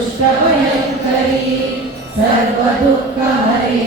दुष्टभयङ्करी सर्वदुःखहरे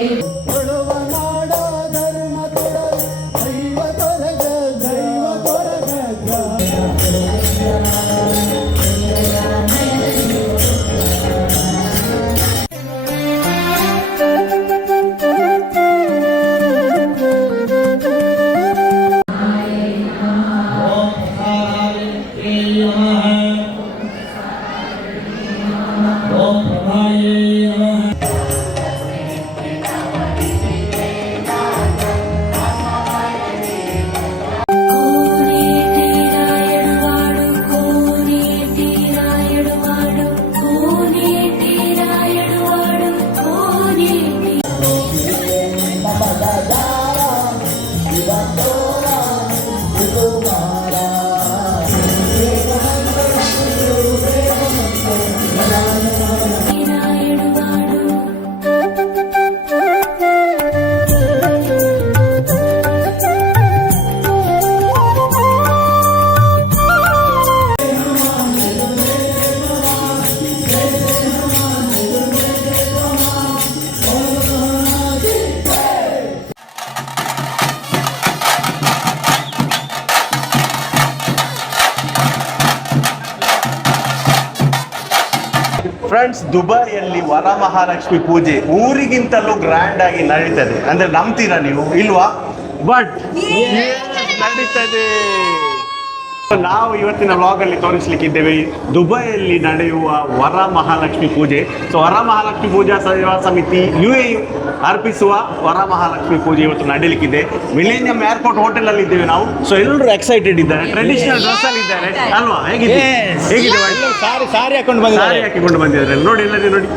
friends, ದುಬೈಯಲ್ಲಿ Varamahalakshmi ಪೂಜೆ ಊರಿಗಿಂತಲೂ grand ಆಗಿ ನಡೀತದೆ. ಅಂದ್ರೆ ನಂಬ್ತೀರಾ ನೀವು ಇಲ್ವಾ? ಬಟ್ ನಡೀತದೆ. ನಾವು ಇವತ್ತಿನ ವ್ಲಾಗಲ್ಲಿ ತೋರಿಸಲಿಕ್ಕಿದ್ದೇವೆ ದುಬೈಯಲ್ಲಿ ನಡೆಯುವ ವರಮಹಾಲಕ್ಷ್ಮಿ ಪೂಜೆ. ಸೊ ವರಮಹಾಲಕ್ಷ್ಮಿ ಪೂಜಾ ಸೇವಾ ಸಮಿತಿ UAE ಅರ್ಪಿಸುವ ವರಮಹಾಲಕ್ಷ್ಮಿ ಪೂಜೆ ಇವತ್ತು ನಡೀಲಿಕ್ಕಿದೆ. ಮಿಲೇನಿಯಂ ಏರ್ಪೋರ್ಟ್ ಹೋಟೆಲ್ ಅಲ್ಲಿ ಇದ್ದೇವೆ ನಾವು. ಸೊ ಎಲ್ಲರೂ ಎಕ್ಸೈಟೆಡ್ ಇದ್ದಾರೆ, ಟ್ರೆಡಿಷನಲ್ ಡ್ರೆಸ್ ಅಲ್ಲಿ ಇದ್ದಾರೆ ಅಲ್ವಾ? ಹೇಗಿದೆ ಸಾರಿ ಹಾಕೊಂಡು ಬಂದಿದ್ದಾರೆ ನೋಡಿ, ಎಲ್ಲರೂ ನೋಡಿ.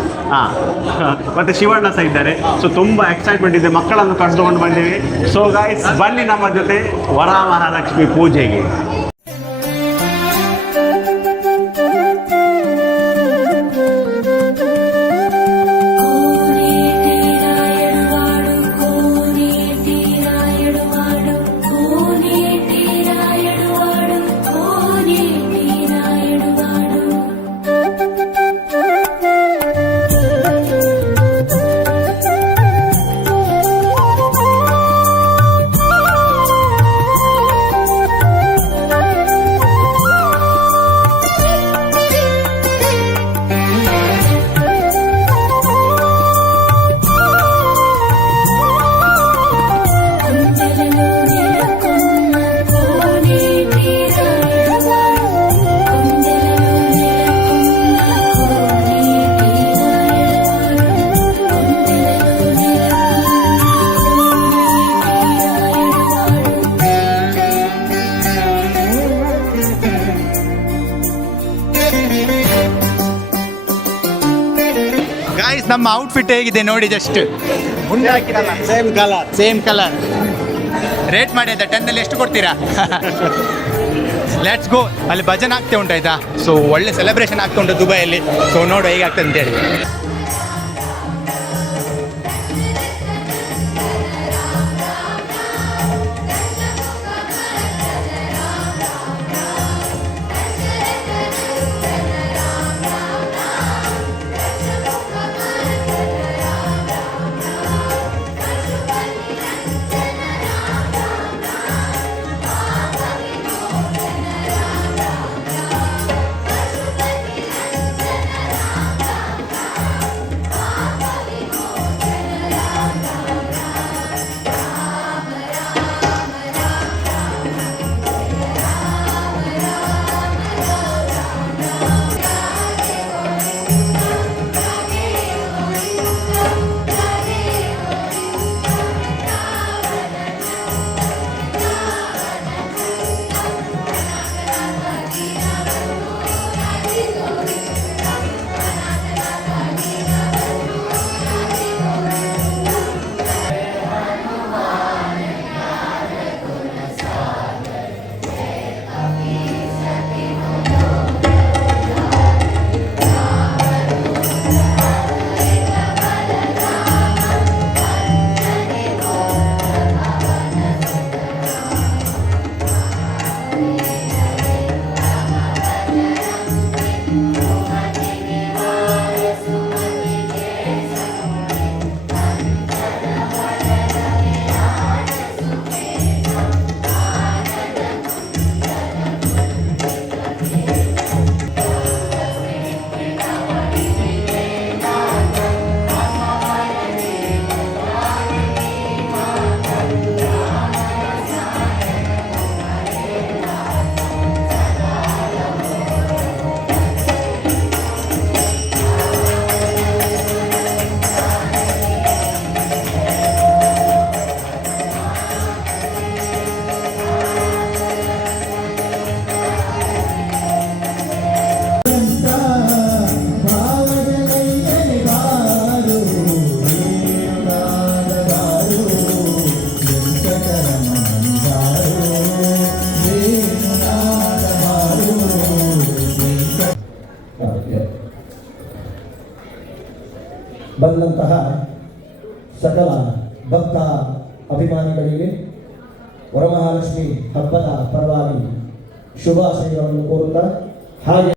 ಮತ್ತೆ ಶಿವಣ್ಣ ಸಹ ಇದ್ದಾರೆ. ಸೊ ತುಂಬಾ ಎಕ್ಸೈಟ್ಮೆಂಟ್ ಇದೆ, ಮಕ್ಕಳನ್ನು ಕರೆದುಕೊಂಡು ಬಂದಿವೆ. ಸೊ ಗೈಸ್, ಬನ್ನಿ ನಮ್ಮ ಜೊತೆ ವರಮಹಾಲಕ್ಷ್ಮಿ ಪೂಜೆಗೆ. ನಮ್ಮ ಔಟ್ಫಿಟ್ ಹೇಗಿದೆ ನೋಡಿ, ಜಸ್ಟ್ ಸೇಮ್ ಕಲರ್ ರೇಟ್ ಮಾಡಿ ಆಯ್ತಾ? 10 ಎಷ್ಟು ಕೊಡ್ತೀರಾ? Let's go. ಅಲ್ಲಿ ಭಜನ್ ಆಗ್ತಾ ಉಂಟಾಯ್ತಾ? ಸೊ ಒಳ್ಳೆ ಸೆಲೆಬ್ರೇಷನ್ ಆಗ್ತಾ ಉಂಟು ದುಬೈಯಲ್ಲಿ. ಸೊ ನೋಡು ಹೇಗಾಗ್ತದೆ ಅಂತೇಳಿ. ಬಂದಂತಹ ಸಕಲ ಭಕ್ತ ಅಭಿಮಾನಿಗಳಿಗೆ ವರಮಹಾಲಕ್ಷ್ಮಿ ಹಬ್ಬದ ಪರವಾಗಿ ಶುಭಾಶಯಗಳನ್ನು ಕೋರುತ್ತಾ ಹಾಗೆ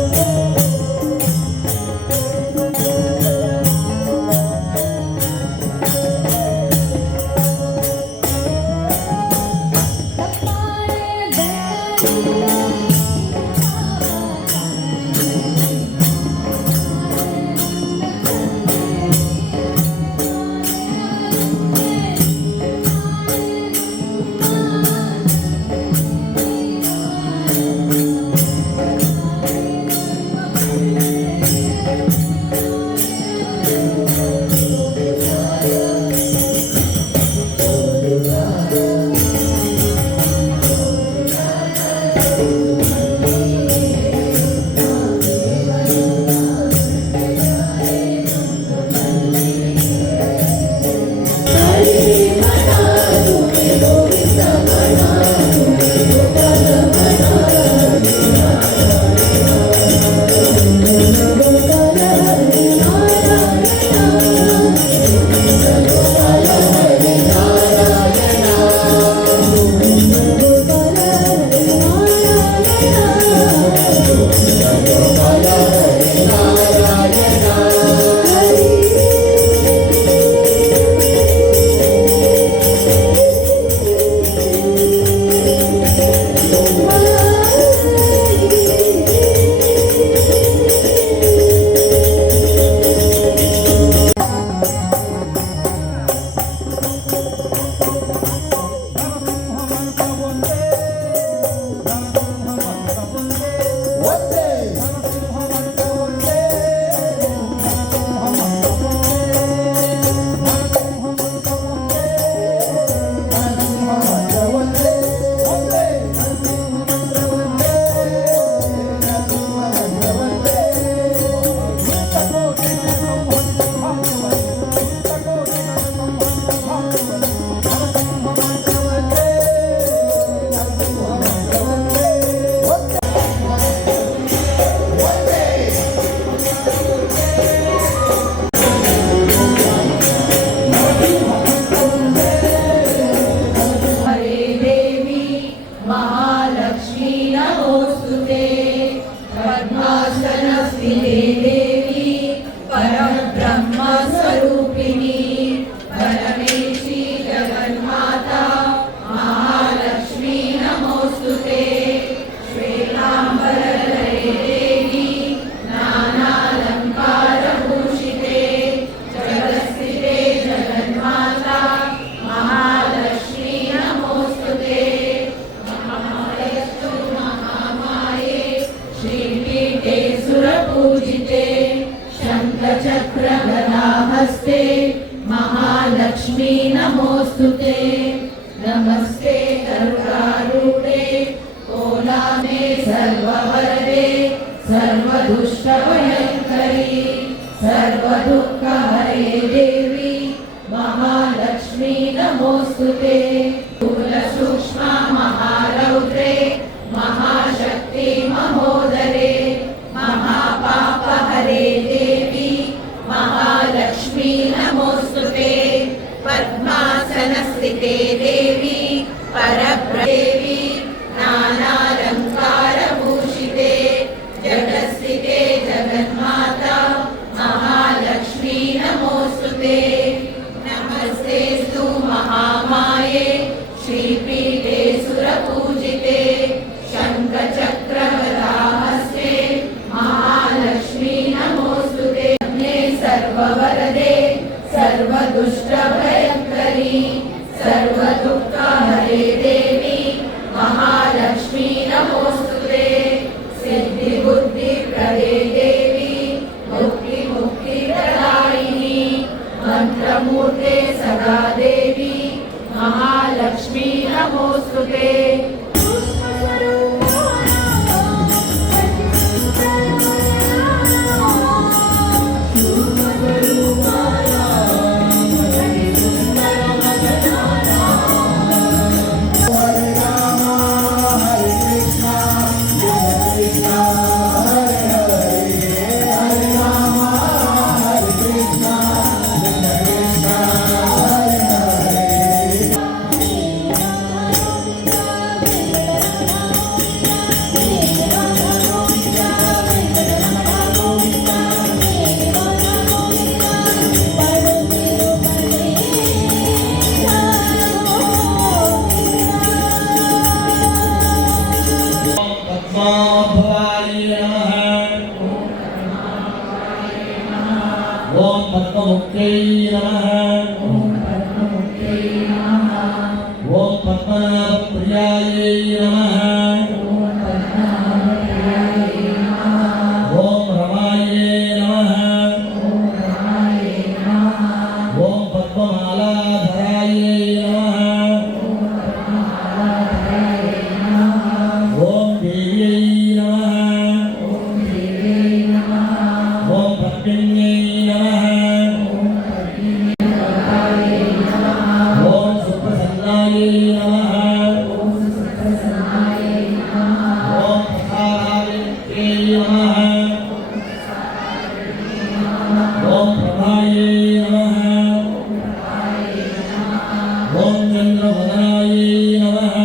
नमस्ते महालक्ष्मी नमोस्तुते नमस्ते गरुडारूढे कोलाने सर्ववरदे सर्वदुष्टभयङ्करी सर्वदुःखहरे देवी महालक्ष्मी नमोस्तुते स्थूलसूक्ष्म महारौद्रे महाशक्ति महोदरे महापापहरे देवी महालक्ष्मी नमोस्तुते पद्मासनस्थिते देवी परब्रह्मदेवी नानालङ्कारभूषिते जगत्स्थिते जगन्माता महालक्ष्मी नमोस्तुते नमस्तेस्तु महामाये श्रीपीठे सुरपूजिते शङ्खचक्रगदाहस्ते महालक्ष्मी नमोस्तुते सर्ववरदे सर्वदुष्टभयङ्करी सर्वदुःखहरे देवी महालक्ष्मी नमोस्तुते सिद्धिबुद्धिप्रदे देवी मुक्तिप्रदायिनी मन्त्रमूर्ते सदा देवी महालक्ष्मी नमोस्तुते ఓం పద్మముఖ్యై నమః ఓం పద్మనాభ ప్రియాయై నమః ఓం రమాయై నమః ఓం పద్మమాలాధరాయై నమః ఓం దేవ్యై నమః ఓం పద్మిన్యై నమః ఓం సుప్రసన్నాయై నమః ఓం ప్రసాదావిత్యై నమః ఓం ప్రభాయై నమః ఓం చంద్రవదనాయై నమః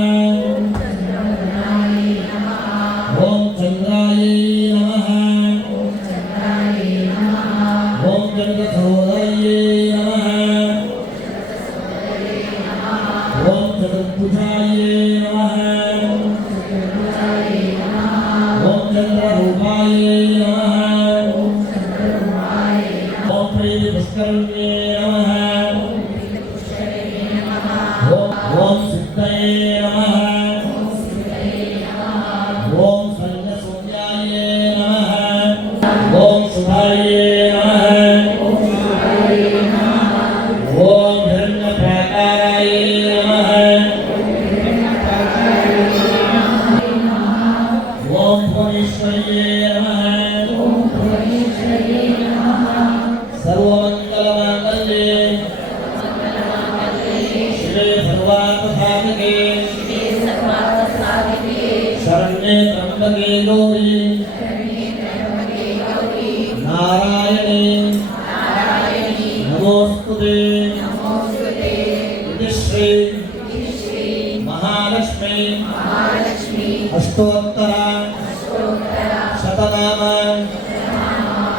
ఓం చంద్రాయై నమః ఓం చంద్రసోదరయై నమః ఓం చతుర్భుజాయై నమః ఓం చంద్రరూపాయై నమః ఓం ప్రీతి పుష్కరిణ్యై నమః ఓం సిద్ధయే నమః ఓం సంజసూర్యాయే నమః ఓం శుభాయే నమః ఓం హిరణ్యప్రాకారాయే నమః ఓం భువనేశ్వర్యే నమః సర్వమంగళమాంగళ్యే శివే సర్వార్థసాధకే శరణ్యే త్ర్యంబకే గౌరీ నారాయణే నమోస్తుతే ఇది శ్రీ మహాలక్ష్మి అష్టోత్తర శతనామ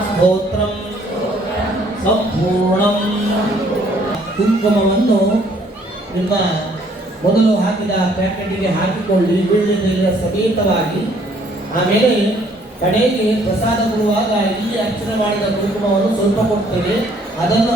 స్తోత్రం ಸಂಪೂರ್ಣಂ ಕುಂಕುಮವನ್ನು ನಿಮ್ಮ ಮೊದಲು ಹಾಕಿದ ಪ್ಯಾಕೆಟ್ಗೆ ಹಾಕಿಕೊಳ್ಳಿ ಬೀಳ್ಯದಿಂದ ಸಮೇತವಾಗಿ. ಆಮೇಲೆ ಕಡೆಗೆ ಪ್ರಸಾದ ಕೊಡುವಾಗ ಇಲ್ಲಿ ಅರ್ಚನೆ ಮಾಡಿದ ಕುಂಕುಮವನ್ನು ಸ್ವಲ್ಪ ಕೊಡ್ತೇವೆ. ಅದನ್ನು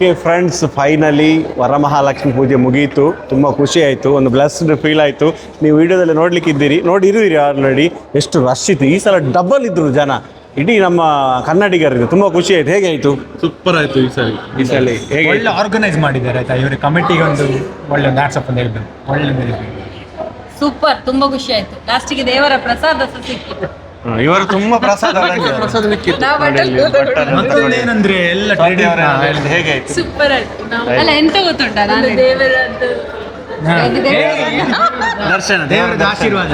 ಓಕೆ ಫ್ರೆಂಡ್ಸ್, ಫೈನಲಿ ವರಮಹಾಲಕ್ಷ್ಮಿ ಪೂಜೆ ಮುಗಿಯಿತು. ತುಂಬ ಖುಷಿ ಆಯಿತು, ಒಂದು ಬ್ಲೆಸ್ಡ್ ಫೀಲ್ ಆಯಿತು. ನೀವು ವಿಡಿಯೋದಲ್ಲಿ ನೋಡ್ಲಿಕ್ಕಿದ್ದೀರಿ, ನೋಡಿರುವಿರಿ ಆಲ್ರೆಡಿ ಎಷ್ಟು ರಶ್ ಇತ್ತು. ಈ ಸಲ ಡಬಲ್ ಇದ್ರು ಜನ, ಇಡೀ ನಮ್ಮ ಕನ್ನಡಿಗರಿಗೆ ತುಂಬ ಖುಷಿ ಆಯ್ತು. ಹೇಗೆ ಆಯಿತು? ಸೂಪರ್ ಆಯ್ತು ಈ ಸಲ ಹೇಗೆ ಒಳ್ಳೆ ಆರ್ಗನೈಸ್ ಮಾಡಿದ್ದಾರೆ ಆಯ್ತಾ. ಇವ್ರ ಕಮಿಟಿಗೆ ಒಂದು ಒಳ್ಳೆ ಒಂದು ಹ್ಯಾಟ್ಸ್ ಆಫ್ ಅಂತ ಹೇಳ್ಬೇಕು. ಒಳ್ಳೆ ಸೂಪರ್, ತುಂಬಾ ಖುಷಿ ಆಯ್ತು. ಲಾಸ್ಟಿಗೆ ದೇವರ ಪ್ರಸಾದ ಸಹ ಸಿಕ್ಕಿತು. ಇವರು ತುಂಬ ಪ್ರಸಾದ ಏನಂದ್ರೆ ಎಲ್ಲ ಹೇಗೆ ಆಯ್ತು? ಸೂಪರ್ ಆಯ್ತು. ಅಲ್ಲ ಎಂತ ಗೊತ್ತುಂಟಾ, ನಾನು ದೇವರದ್ದು ದರ್ಶನ, ದೇವರದ ಆಶೀರ್ವಾದ.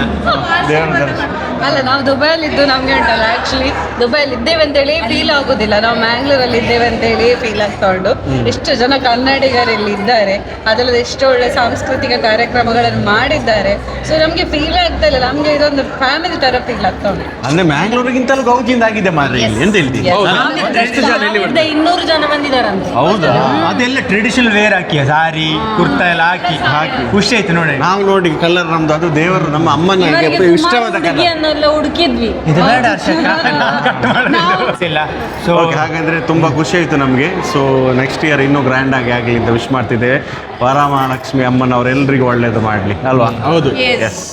ಅಲ್ಲ, ನಾವು ದುಬೈಯಲ್ಲಿದ್ದು ನಮ್ಗೆ ಉಂಟಲ್ಲ, ಆಕ್ಚುಲಿ ದುಬೈಯಲ್ಲಿ ಇದ್ದೇವೆ ಅಂತೇಳಿ ಫೀಲ್ ಆಗೋದಿಲ್ಲ. ನಾವು ಮ್ಯಾಂಗ್ಳೂರಲ್ಲಿ ಇದ್ದೇವೆ ಅಂತೇಳಿ ಫೀಲ್ ಆಗ್ತಾ ಉಂಟು. ಎಷ್ಟು ಜನ ಕನ್ನಡಿಗರಲ್ಲಿ ಇದ್ದಾರೆ, ಅದಲ್ಲದೆ ಎಷ್ಟು ಒಳ್ಳೆ ಸಾಂಸ್ಕೃತಿಕ ಕಾರ್ಯಕ್ರಮಗಳನ್ನು ಮಾಡಿದ್ದಾರೆ. ಸೊ ನಮ್ಗೆ ಫೀಲ್ ಆಗ್ತಾ ಇಲ್ಲ, ನಮ್ಗೆ ಇದೊಂದು ಫ್ಯಾಮಿಲಿ ತರ ಫೀಲ್ ಆಗ್ತಾ ಉಂಟು. ಅಂದ್ರೆ ಮ್ಯಾಂಗ್ಳೂರಿಗಿಂತಲೂ ಗೌಜಿಂದ ಆಗಿದೆ ಮಾರ್ರೆ ಇಲ್ಲಿ. ಎಂತ ಹೇಳ್ತಿ? ಎಷ್ಟು ಜನ ಇಲ್ಲಿ 200 ಜನ ಬಂದಿದ್ದಾರಂತೆ. ಹೌದಾ? ಅದೆಲ್ಲ ಟ್ರೆಡಿಷನಲ್ ವೇರ್ ಹಾಕಿ, ಸಾರಿ ಕುರ್ತಾ ಎಲ್ಲ ಹಾಕಿ ಖುಷಿ ಆಯ್ತು ನೋಡಿ. ನಾವು ನೋಡಿ ಕಲರ್ ನಮ್ದು, ಅದು ದೇವರು ನಮ್ಮ ಅಮ್ಮನಿಗೆ ಇಷ್ಟವಾದ ಕಲರ್. ಹುಡುಗಿಯನ್ನೆಲ್ಲ ಹುಡುಕಿದ್ವಿ. ಇದು ಬೇಡ ಹರ್ಷಕ್ಕ, ನಾವು ಕಟ್ ಮಾಡೋದಿಲ್ಲ. ಸೊ ಓಕೆ, ಹಾಗಾದ್ರೆ ತುಂಬಾ ಖುಷಿ ಆಯ್ತು ನಮಗೆ. ಸೊ ನೆಕ್ಸ್ಟ್ ಇಯರ್ ಇನ್ನೂ ಗ್ರ್ಯಾಂಡ್ ಆಗಿ ಆಗಲಿ ಅಂತ ವಿಶ್ ಮಾಡ್ತಿದ್ದೇವೆ. ವರಮಹಾಲಕ್ಷ್ಮಿ ಅಮ್ಮನವರೆಲ್ಲರಿಗೂ ಒಳ್ಳೇದು ಮಾಡಲಿ ಅಲ್ವಾ? ಹೌದು. ಎಸ್.